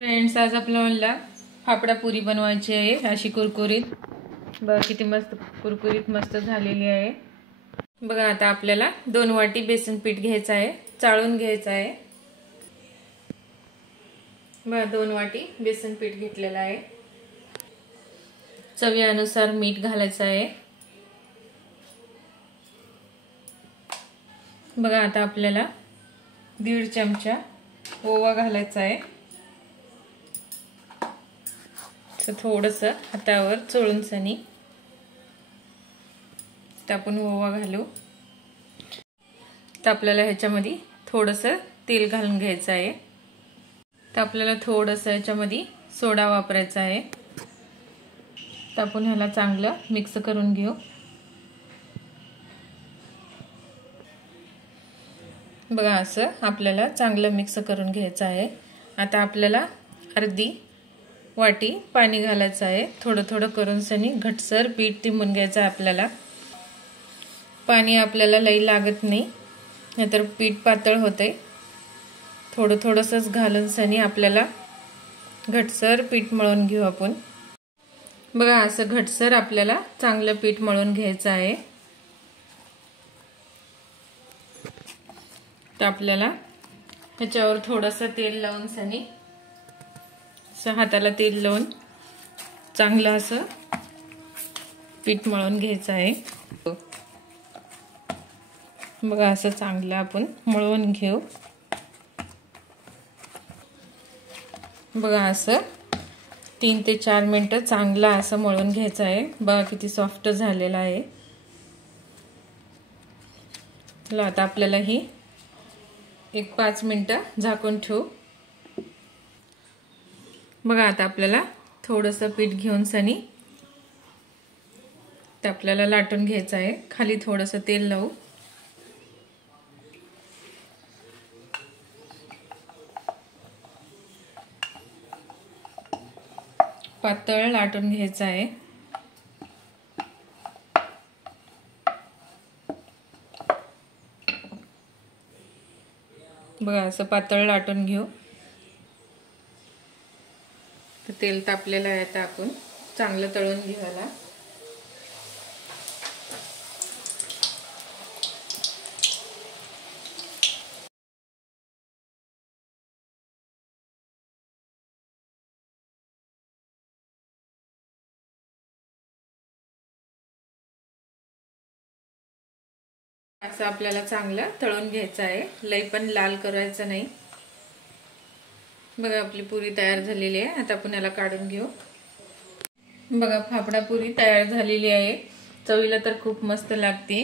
Friends, आज आपल्याला फाफडा पुरी बनवायची आहे। अशी कुरकुरीत बघा, किती मस्त कुरकुरीत मस्त झालेली आहे। बघा, आता आपल्याला 2 वाटी बेसन पीठ घ्यायचं आहे, चाळून घ्यायचं आहे। बघा, 2 वाटी बेसन पीठ घेतलेलं आहे। चवीनुसार मीठ घालायचं आहे। बघा, आता आपल्याला 1.5 चमचा ओवा घालायचा आहे। थोडंसं हातावर चोळून सनी आपण ओवा घालू। तर आपल्याला ह्याच्यामध्ये थोडंसं तेल घालून घ्यायचं आहे। तर आपल्याला थोडंसं ह्याच्यामध्ये सोडा वापरायचा आहे। तर आपण ह्याला चांगलं मिक्स करून घेऊ। बघा, असं आपल्याला चांगलं मिक्स करून घ्यायचं आहे। आता आपल्याला अर्धी वाटी पाणी घालायचं आहे। थोडं थोडं करून सनी घटसर पीठ तिंबून घ्यायचं आहे। आपल्याला पाणी आपल्याला लई लागत नाही, नाहीतर पीठ पातळ होते। थोडं थोडंसंच घालून सनी आपल्याला घटसर पीठ मळून घेऊ आपण। बघा, असं घटसर आपल्याला चांगलं पीठ मळून घ्यायचं आहे। तर आपल्याला ह्याच्यावर थोडंसं तेल लावून सनी हाताला तेल लावून चांगलं असं पीठ मळून घ्यायचं आहे। बघा, असं चांगलं आपण मळून घेऊ। बघा, असं 3 ते 4 मिनिटं चांगलं असं मळून घ्यायचं आहे। बघा, किती सॉफ्ट झालेलं आहे। आता आपल्याला ही 5 मिनिटं झाकून ठेवू। बघा, आता आपल्याला थोडंसं पीठ घेऊन सनी ते आपल्याला लाटून घ्यायचं आहे। खाली थोडंसं तेल लावू। पातळ लाटून घ्यायचं आहे। बघा, असं पातळ लाटून घेऊ। तर तेल तापलेलं आहे, आता आपण चांगलं तळून घ्यायला। असं आपल्याला चांगलं तळून घ्यायचं आहे, लई पण लाल करायचं नाही। बघा, आपली पुरी तयार झालेली आहे। आता आपण याला काढून घेऊ। बघा, फाफडा पुरी तयार झालेली आहे। चवीला तर खूप मस्त लागते।